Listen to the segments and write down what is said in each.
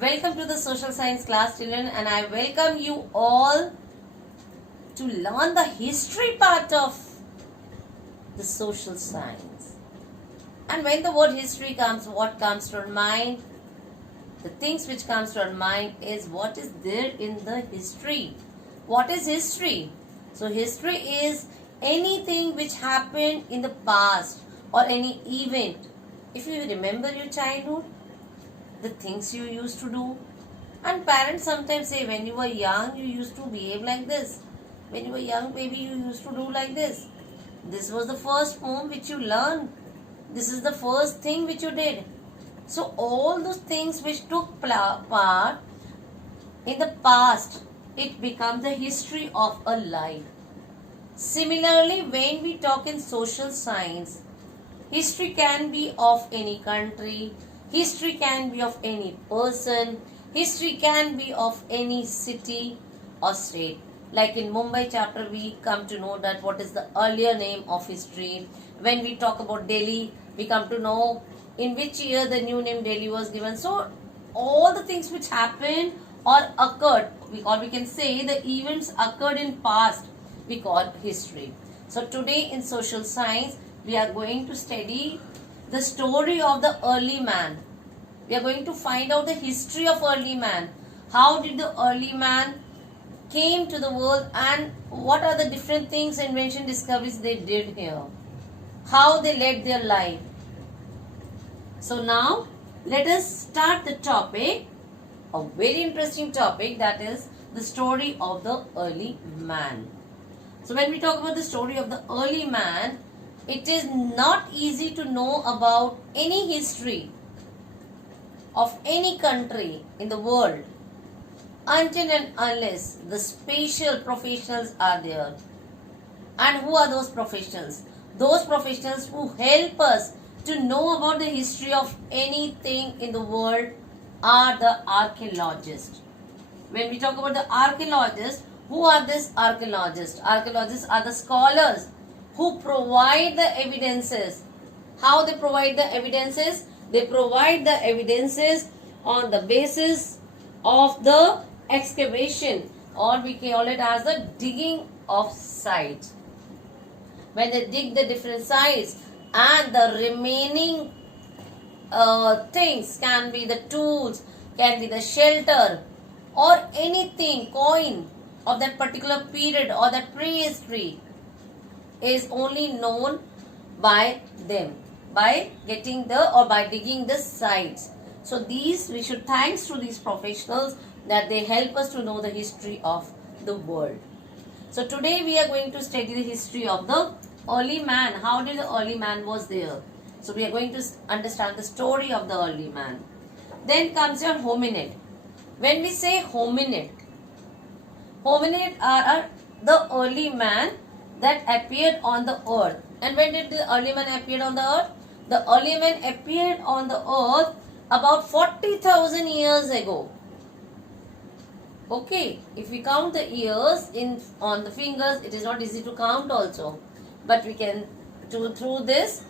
Welcome to the social science class, children, and I welcome you all to learn the history part of the social science. And when the word history comes, what comes to our mind? The things which comes to our mind is what is there in the history. What is history? So history is anything which happened in the past or any event. If you remember your childhood, the things you used to do, and parents sometimes say when you were young you used to behave like this, when you were young baby you used to do like this, this was the first poem which you learned, this is the first thing which you did. So all those things which took part in the past, it becomes the history of a life. Similarly, when we talk in social science, history can be of any country, history can be of any person, history can be of any city or state. Like in Mumbai chapter, we come to know that what is the earlier name of history. When we talk about Delhi, we come to know in which year the new name Delhi was given. So all the things which happened or occurred, we can say the events occurred in past, we call history. So today in social science, we are going to study the story of the early man. We are going to find out the history of early man. How did the early man came to the world and what are the different things, invention, discoveries they did here. How they led their life. So now let us start the topic, a very interesting topic, that is the story of the early man. So when we talk about the story of the early man, it is not easy to know about any history of any country in the world until and unless the special professionals are there. And who are those professionals? Those professionals who help us to know about the history of anything in the world are the archaeologists. When we talk about the archaeologists, who are these archaeologists? Archaeologists are the scholars who provide the evidences. How they provide the evidences? They provide the evidences on the basis of the excavation, or we call it as the digging of sites. When they dig the different sites and the remaining things, can be the tools, can be the shelter or anything, coin of that particular period or that prehistory, is only known by them, by getting the or by digging the sites. So these, we should thanks to these professionals that they help us to know the history of the world. So today we are going to study the history of the early man. How did the early man was there? So we are going to understand the story of the early man. Then comes your hominid. When we say hominid, hominid are the early man that appeared on the earth. And when did the early man appear on the earth? The early man appeared on the earth about 40,000 years ago. Okay, if we count the years on the fingers, it is not easy to count also. But we can do through this,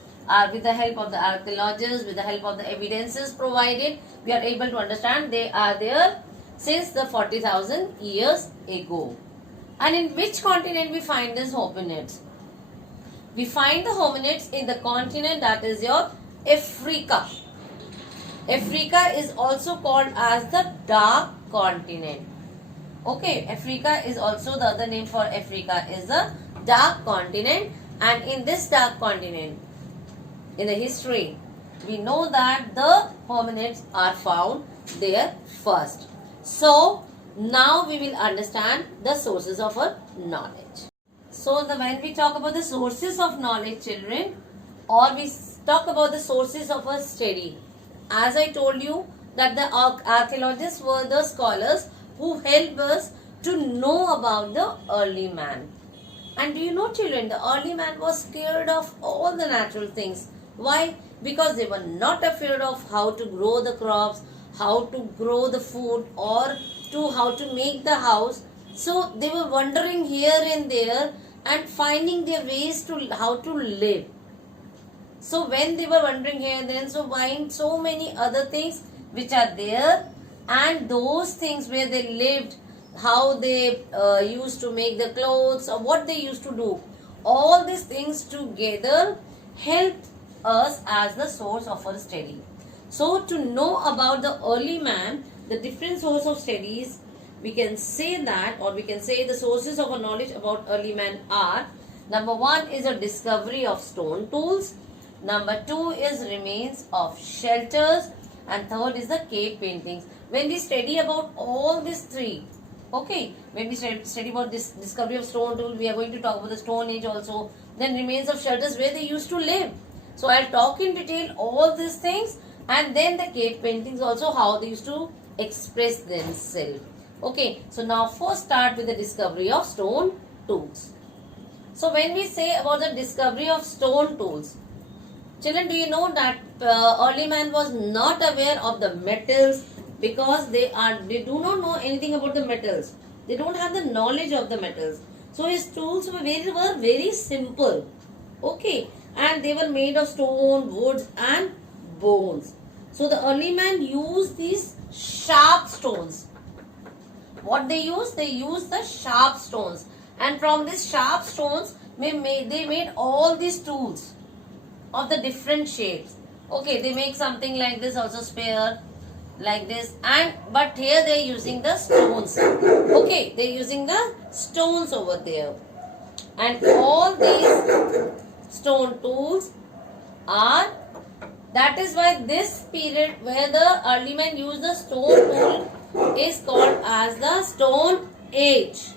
with the help of the archaeologists, with the help of the evidences provided, we are able to understand they are there since the 40,000 years ago. And in which continent we find these hominids? We find the hominids in the continent that is your Africa. Africa is also called as the dark continent. Okay, Africa is also the other name for Africa is the dark continent. And in this dark continent, in the history, we know that the hominids are found there first. So now we will understand the sources of our knowledge. So when we talk about the sources of knowledge, children, or we talk about the sources of a study, as I told you that the archaeologists were the scholars who helped us to know about the early man. And do you know, children, the early man was scared of all the natural things. Why? Because they were not afraid of how to grow the crops, how to grow the food, or to how to make the house. So they were wandering here and there and finding their ways to how to live. So when they were wandering here and then, so buying so many other things which are there, and those things where they lived, how they used to make the clothes or what they used to do, all these things together help us as the source of our study. So to know about the early man, the different source of studies, we can say that, or we can say the sources of our knowledge about early man are: number 1 is a discovery of stone tools, number 2 is remains of shelters, and third is the cave paintings. When we study about all these three, okay, when we study about this discovery of stone tool, we are going to talk about the Stone Age also, then remains of shelters where they used to live. So I'll talk in detail all these things, and then the cave paintings also, how they used to express themselves. Okay, so now first start with the discovery of stone tools. So when we say about the discovery of stone tools, children, do you know that early man was not aware of the metals, because they do not know anything about the metals. They don't have the knowledge of the metals. So his tools were very simple. Okay, and they were made of stone, woods, and bones. So the early man used these sharp stones. What they use? They use the sharp stones, and from these sharp stones they made all these tools of the different shapes. Okay, they make something like this also, sphere like this, and but here they are using the stones. Okay, they are using the stones over there, and all these stone tools are, that is why this period where the early man used the stone tool is called as the Stone Age.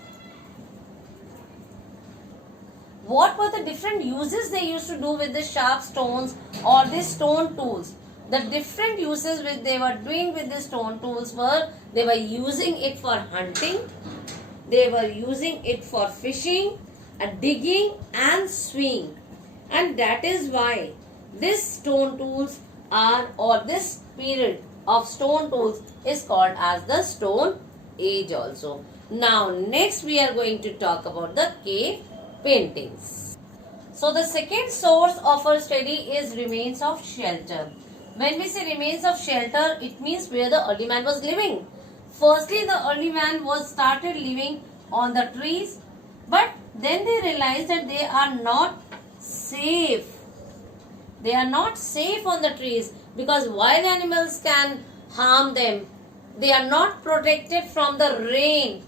What were the different uses they used to do with the sharp stones or the stone tools? The different uses which they were doing with the stone tools were, they were using it for hunting, they were using it for fishing, digging and sewing. And that is why this stone tools are, or this period of stone tools is called as the Stone Age also. Now next we are going to talk about the cave paintings. So the second source of our study is remains of shelter. When we say remains of shelter, it means where the early man was living. Firstly, the early man was started living on the trees, but then they realized that they are not safe. They are not safe on the trees because wild animals can harm them. They are not protected from the rain,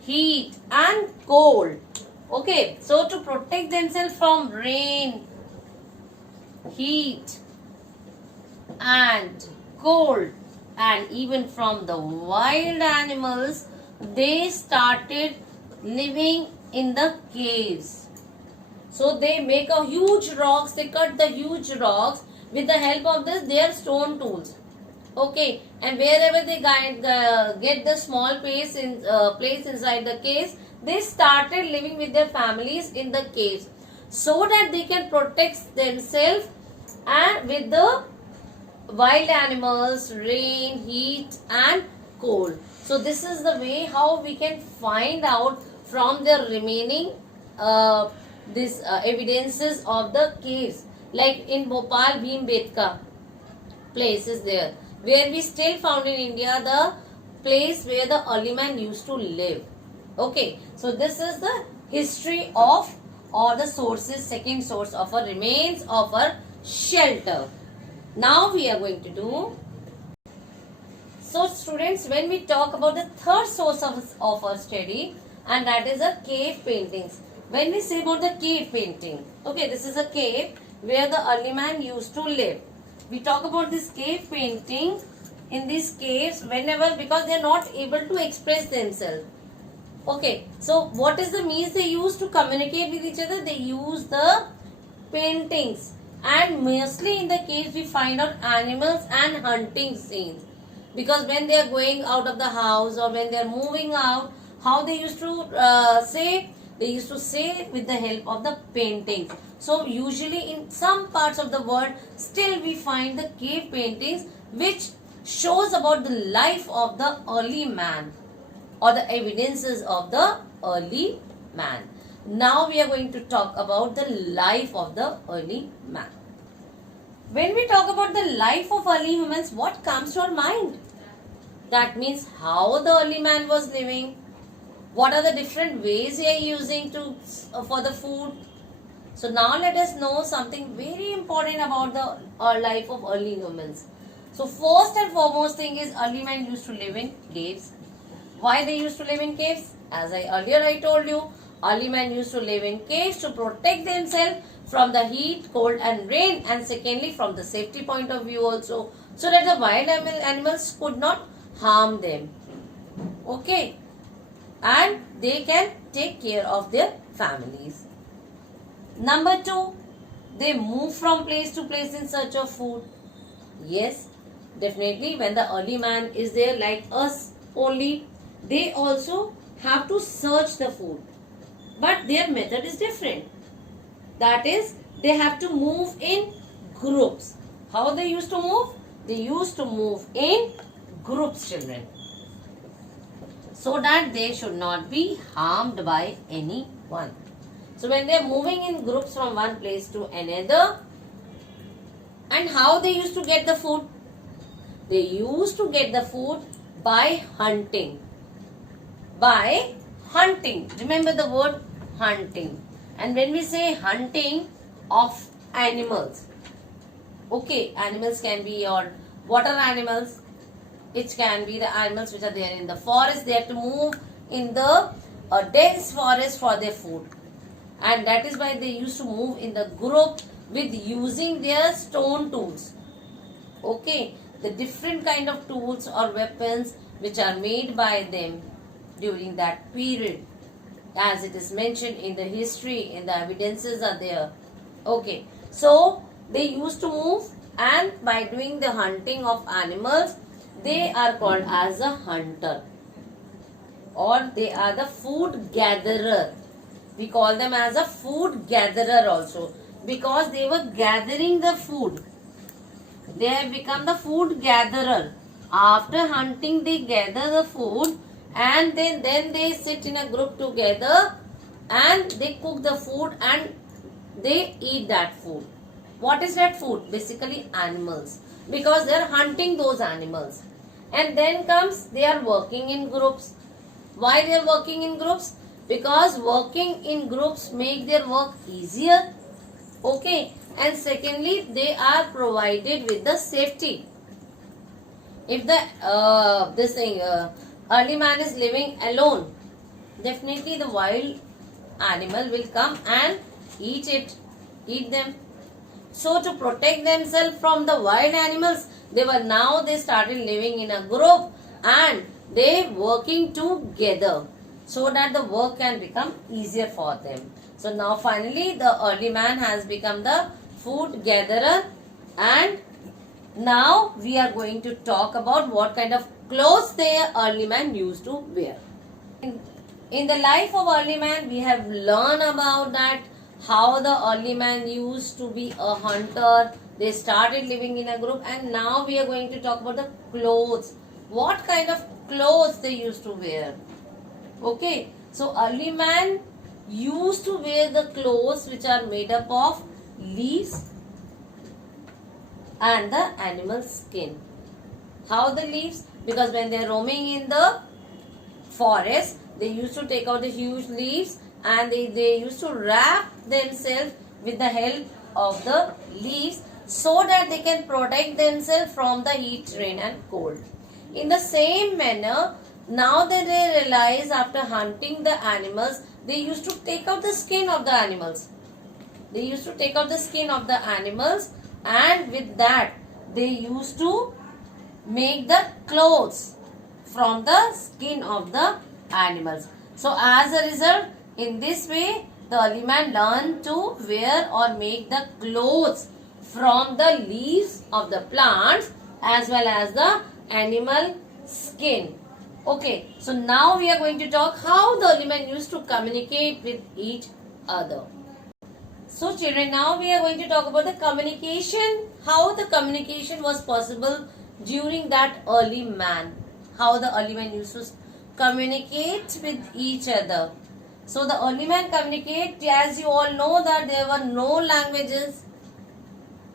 heat and cold. Okay, so to protect themselves from rain, heat and cold, and even from the wild animals, they started living in the caves. So they make a huge rocks, they cut the huge rocks with the help of their stone tools. Okay, and wherever they get the small place inside the caves, they started living with their families in the caves, so that they can protect themselves and with the wild animals, rain, heat and cold. So this is the way how we can find out from the remaining evidences of the caves. Like in Bhopal, Bhimbetka place is there, where we still found in India the place where the early man used to live. Okay, so this is the history of, or the sources, second source of our remains of our shelter. Now we are going to do. So students, when we talk about the third source of our study, and that is the cave paintings. When we say about the cave painting, okay, this is a cave where the early man used to live. We talk about this cave painting in these caves whenever, because they are not able to express themselves. Okay, so what is the means they use to communicate with each other? They use the paintings, and mostly in the caves we find out animals and hunting scenes, because when they are going out of the house or when they are moving out, how they used to say? They used to say with the help of the paintings. So usually in some parts of the world still we find the cave paintings which shows about the life of the early man, or the evidences of the early man. Now we are going to talk about the life of the early man. When we talk about the life of early humans, what comes to our mind? That means how the early man was living. What are the different ways he are using to for the food? So now let us know something very important about the life of early humans. So first and foremost thing is early man used to live in caves. Why they used to live in caves? As I told you, early man used to live in caves to protect themselves from the heat, cold and rain, and secondly from the safety point of view also, so that the wild animals could not harm them. Okay, and they can take care of their families. Number 2, they move from place to place in search of food. Yes, definitely when the early man is there like us only, they also have to search the food. But their method is different. That is, they have to move in groups. How they used to move? They used to move in groups, children, so that they should not be harmed by anyone. So when they are moving in groups from one place to another, and how they used to get the food? They used to get the food by hunting. By hunting. Remember the word hunting. And when we say hunting of animals, okay, animals can be your water animals. It can be the animals which are there in the forest. They have to move in the dense forest for their food. And that is why they used to move in the group with using their stone tools. Okay, the different kind of tools or weapons which are made by them during that period, as it is mentioned in the history, in the evidences are there. Okay, so they used to move, and by doing the hunting of animals, they are called as a hunter, or they are the food gatherer. We call them as a food gatherer also, because they were gathering the food. They have become the food gatherer. After hunting, they gather the food, and then they sit in a group together and they cook the food and they eat that food. What is that food? Basically animals, because they are hunting those animals. And then comes, they are working in groups. Why they are working in groups? Because working in groups make their work easier. Okay, and secondly, they are provided with the safety. If the early man is living alone, definitely the wild animal will come and eat them. So to protect themselves from the wild animals, they started living in a group and they working together, so that the work can become easier for them. So now finally the early man has become the food gatherer, and now we are going to talk about what kind of clothes the early man used to wear. In the life of early man, we have learned about that how the early man used to be a hunter. They started living in a group, and now we are going to talk about the clothes. What kind of clothes they used to wear. Okay, so early man used to wear the clothes which are made up of leaves and the animal skin. How the leaves? Because when they are roaming in the forest, they used to take out the huge leaves and they used to wrap themselves with the help of the leaves, so that they can protect themselves from the heat, rain and cold. In the same manner, now that they realize after hunting the animals, they used to take out the skin of the animals. They used to take out the skin of the animals, and with that they used to make the clothes from the skin of the animals. So as a result, in this way, the early man learned to wear or make the clothes from the leaves of the plants as well as the animal skin. Okay, so now we are going to talk how the early man used to communicate with each other. So children, now we are going to talk about the communication, how the communication was possible during that early man, how the early man used to communicate with each other. So the early man communicate, as you all know, that there were no languages.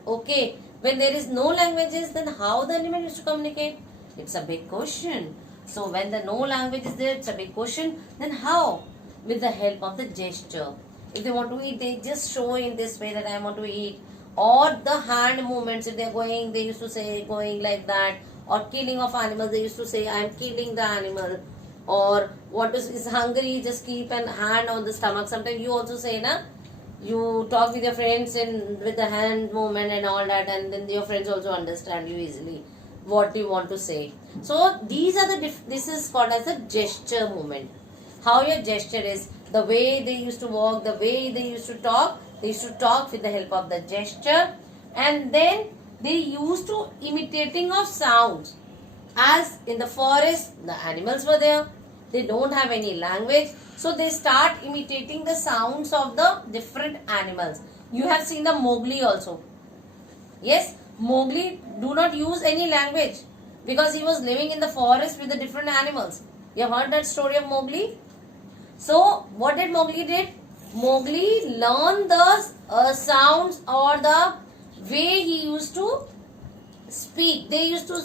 Okay, when there is no languages, then how the early man used to communicate? It's a big question. So when the no language is there, it's a big question. Then how? With the help of the gesture. If they want to eat, they just show in this way that I want to eat. Or the hand movements, if they're going, they used to say going like that. Or killing of animals, they used to say I am killing the animal. Or what is hungry, just keep an hand on the stomach. Sometimes you also say, na, you talk with your friends and with the hand movement and all that, and then your friends also understand you easily what you want to say. So these are the this is called as a gesture movement. How your gesture is, the way they used to walk, the way they used to talk. They used to talk with the help of the gesture, and then they used to imitating of sounds. As in the forest, the animals were there. They don't have any language, so they start imitating the sounds of the different animals. You have seen the Mowgli also. Yes, Mowgli do not use any language because he was living in the forest with the different animals. You have heard that story of Mowgli? So, what did Mowgli did? Mowgli learned the sounds or the way he used to speak. They used to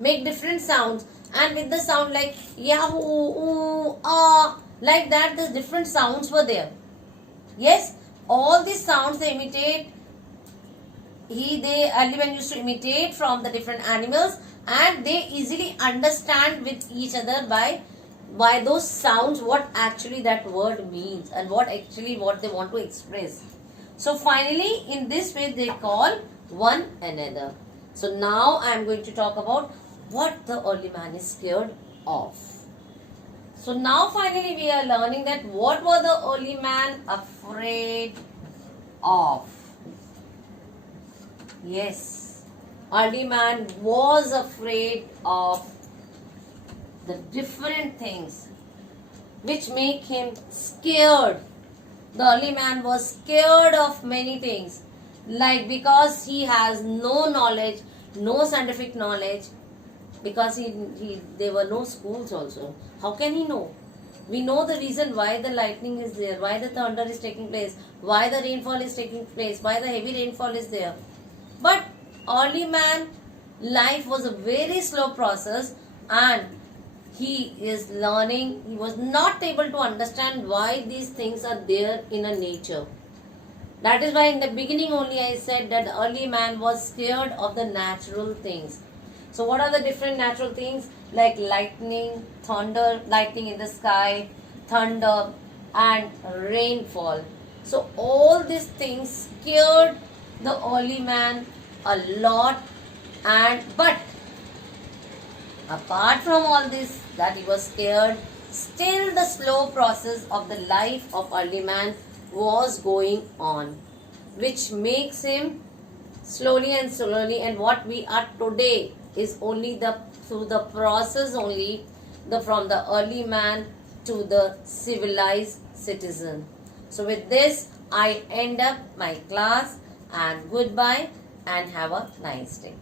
make different sounds, and with the sound like yahoo, ooh, ah, like that, the different sounds were there. Yes, all these sounds they imitate. They early man used to imitate from the different animals, and they easily understand with each other by those sounds what actually that word means and what they want to express. So finally, in this way they call one another. So now I am going to talk about what the early man is scared of. So now finally we are learning that what were the early man afraid of. Yes, early man was afraid of the different things which make him scared. The early man was scared of many things, like because he has no knowledge, no scientific knowledge, because there were no schools also. How can he know? We know the reason why the lightning is there, why the thunder is taking place, why the rainfall is taking place, why the heavy rainfall is there. But early man life was a very slow process, and he is learning. He was not able to understand why these things are there in a nature. That is why in the beginning only I said that the early man was scared of the natural things. So what are the different natural things? Like lightning, thunder, lightning in the sky, thunder and rainfall. So all these things scared the early man a lot, but apart from all this that he was scared, still the slow process of the life of early man was going on, which makes him slowly, and what we are today is only through the process only, from the early man to the civilized citizen. So with this I end up my class, and goodbye and have a nice day.